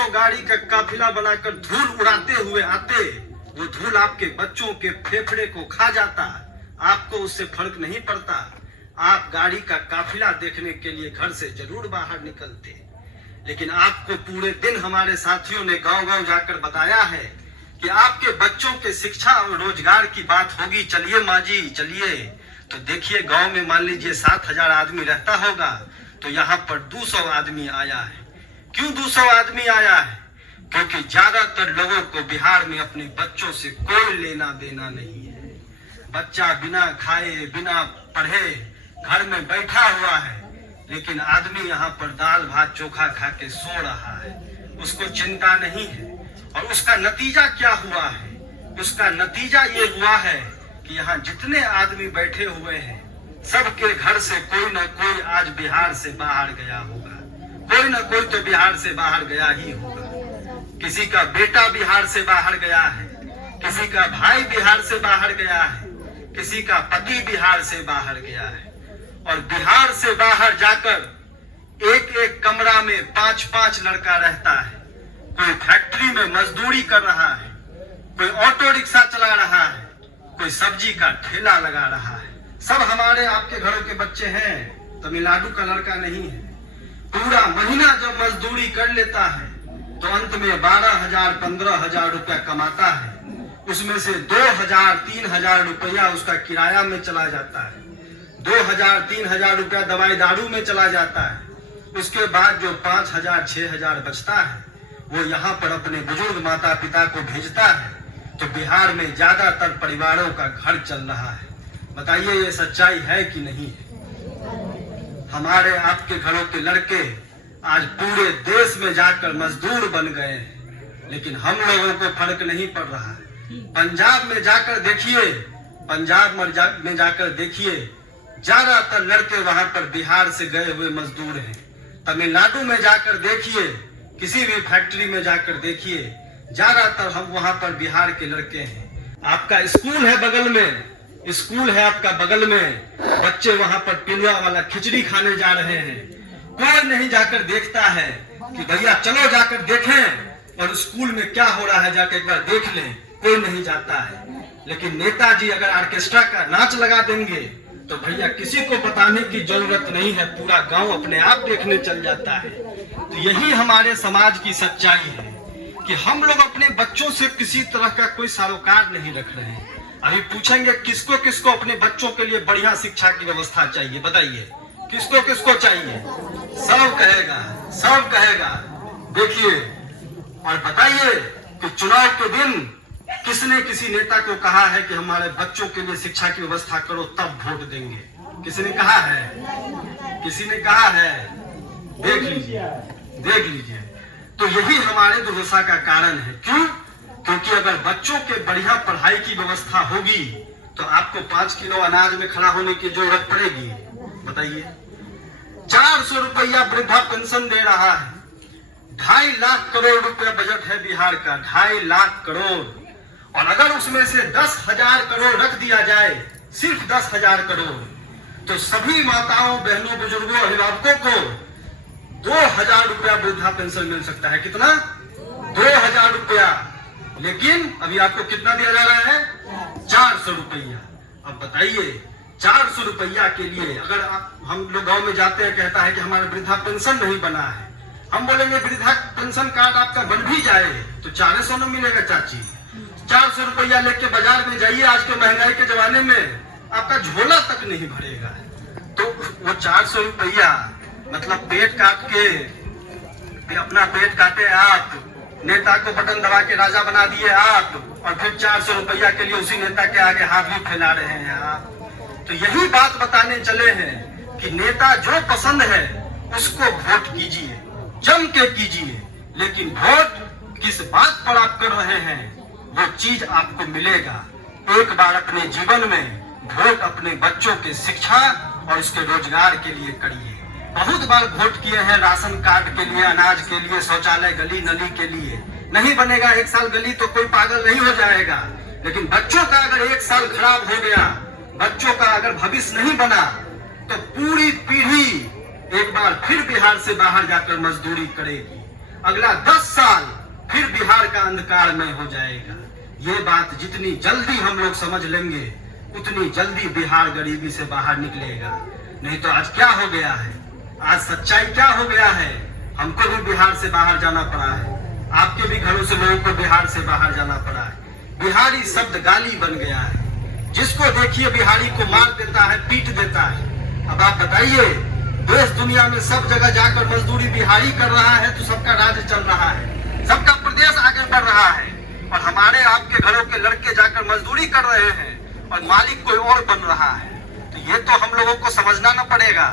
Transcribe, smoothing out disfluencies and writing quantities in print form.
500 गाड़ी का काफिला बनाकर धूल उड़ाते हुए आते, वो धूल आपके बच्चों के फेफड़े को खा जाता, आपको उससे फर्क नहीं पड़ता। आप गाड़ी का काफिला देखने के लिए घर से जरूर बाहर निकलते, लेकिन आपको पूरे दिन हमारे साथियों ने गांव-गांव जाकर बताया है कि आपके बच्चों के शिक्षा और रोजगार की बात होगी। चलिए माँ जी चलिए, तो देखिए गांव में मान लीजिए 7,000 आदमी रहता होगा, तो यहाँ पर 200 आदमी आया है। क्यों 200 आदमी आया है? क्योंकि ज्यादातर लोगों को बिहार में अपने बच्चों से कोई लेना देना नहीं है। बच्चा बिना खाए बिना पढ़े घर में बैठा हुआ है, लेकिन आदमी यहाँ पर दाल भात चोखा खा के सो रहा है, उसको चिंता नहीं है। और उसका नतीजा क्या हुआ है? उसका नतीजा ये हुआ है कि यहाँ जितने आदमी बैठे हुए हैं, सबके घर से कोई न कोई आज बिहार से बाहर गया होगा, कोई न कोई तो बिहार से बाहर गया ही होगा। किसी का बेटा बिहार से बाहर गया है, किसी का भाई बिहार से बाहर गया है, किसी का पति बिहार से बाहर गया है। और बिहार से बाहर जाकर एक एक कमरा में 5-5 लड़का रहता है। कोई फैक्ट्री में मजदूरी कर रहा है, कोई ऑटो रिक्शा चला रहा है, कोई सब्जी का ठेला लगा रहा है। सब हमारे आपके घरों के बच्चे हैं, तमिलनाडु का लड़का नहीं है। पूरा महीना जब मजदूरी कर लेता है तो अंत में 12,000 15,000 रुपया कमाता है। उसमें से 2,000-3,000 रुपया उसका किराया में चला जाता है, 2,000-3,000 रुपया दवाई दारू में चला जाता है। उसके बाद जो 5,000-6,000 बचता है, वो यहाँ पर अपने बुजुर्ग माता पिता को भेजता है। तो बिहार में ज्यादातर परिवारों का घर चल रहा है। बताइए ये सच्चाई है कि नहीं है? हमारे आपके घरों के लड़के आज पूरे देश में जाकर मजदूर बन गए हैं, लेकिन हम लोगों को फर्क नहीं पड़ रहा है। पंजाब में जाकर देखिए, पंजाब में जाकर देखिए, ज्यादातर लड़के वहां पर बिहार से गए हुए मजदूर हैं। तमिलनाडु में जाकर देखिए, किसी भी फैक्ट्री में जाकर देखिए, ज्यादातर हम वहां पर बिहार के लड़के हैं। आपका स्कूल है बगल में, स्कूल है आपका बगल में, बच्चे वहां पर पिलुआ वाला खिचड़ी खाने जा रहे हैं। कोई नहीं जाकर देखता है कि भैया चलो जाकर देखें और स्कूल में क्या हो रहा है, जाकर एक बार देख लें। कोई नहीं जाता है। लेकिन नेताजी अगर ऑर्केस्ट्रा का नाच लगा देंगे तो भैया किसी को बताने की जरूरत नहीं है, पूरा गांव अपने आप देखने चल जाता है। तो यही हमारे समाज की सच्चाई है कि हम लोग अपने बच्चों से किसी तरह का कोई सरोकार नहीं रख रहे हैं। अभी पूछेंगे किसको किसको अपने बच्चों के लिए बढ़िया शिक्षा की व्यवस्था चाहिए, बताइए किसको किसको चाहिए? सब कहेगा, सब कहेगा। देखिए और बताइए कि चुनाव के दिन किसने किसी नेता को कहा है कि हमारे बच्चों के लिए शिक्षा की व्यवस्था करो तब वोट देंगे? किसी ने कहा है? किसी ने कहा है? देख लीजिए, देख लीजिए। तो यही हमारे दुर्दशा का कारण है। क्यों? क्योंकि अगर बच्चों के बढ़िया पढ़ाई की व्यवस्था होगी तो आपको 5 किलो अनाज में खड़ा होने की जरूरत पड़ेगी? बताइए। 400 रुपया वृद्धा पेंशन दे रहा है। 2.5 लाख करोड़ रुपया बजट है बिहार का, 2.5 लाख करोड़। और अगर उसमें से 10,000 करोड़ रख दिया जाए, सिर्फ 10,000 करोड़, तो सभी माताओं बहनों बुजुर्गों अभिभावकों को 2,000 रुपया वृद्धा पेंशन मिल सकता है। कितना? 2,000 रुपया। लेकिन अभी आपको कितना दिया जा रहा है? 400 रुपया। अब बताइए 400 रुपया के लिए अगर हम लोग गांव में जाते हैं, कहता है कि हमारा वृद्धा पेंशन नहीं बना है, हम बोलेंगे वृद्धा पेंशन कार्ड आपका बन भी जाए तो 400 न मिलेगा चाची। 400 रुपया लेके बाजार में जाइए, आज के महंगाई के जमाने में आपका झोला तक नहीं भरेगा। तो वो 400 रुपया मतलब पेट काट के अपना पेट काटे आप, नेता को बटन दबा के राजा बना दिए आप, और फिर 400 रुपया के लिए उसी नेता के आगे हाथ भी फैला रहे हैं आप। तो यही बात बताने चले हैं कि नेता जो पसंद है उसको वोट कीजिए, जम के कीजिए, लेकिन वोट किस बात पर आप कर रहे हैं वो चीज आपको मिलेगा। एक बार अपने जीवन में वोट अपने बच्चों के शिक्षा और उसके रोजगार के लिए करिए। बहुत बार वोट किए हैं राशन कार्ड के लिए, अनाज के लिए, शौचालय गली नली के लिए। नहीं बनेगा 1 साल गली तो कोई पागल नहीं हो जाएगा, लेकिन बच्चों का अगर 1 साल खराब हो गया, बच्चों का अगर भविष्य नहीं बना, तो पूरी पीढ़ी एक बार फिर बिहार से बाहर जाकर मजदूरी करेगी। अगला 10 साल फिर बिहार का अंधकारमय हो जाएगा। ये बात जितनी जल्दी हम लोग समझ लेंगे उतनी जल्दी बिहार गरीबी से बाहर निकलेगा। नहीं तो आज क्या हो गया है, आज सच्चाई क्या हो गया है, हमको भी बिहार से बाहर जाना पड़ा है, आपके भी घरों से लोगों को बिहार से बाहर जाना पड़ा है। बिहारी शब्द गाली बन गया है, जिसको देखिए बिहारी को मार देता है, पीट देता है। अब आप बताइए, देश दुनिया में सब जगह जाकर मजदूरी बिहारी कर रहा है तो सबका राज्य चल रहा है, सबका प्रदेश आगे बढ़ रहा है, और हमारे आपके घरों के लड़के जाकर मजदूरी कर रहे हैं और मालिक कोई और बन रहा है। तो ये तो हम लोगों को समझना न पड़ेगा।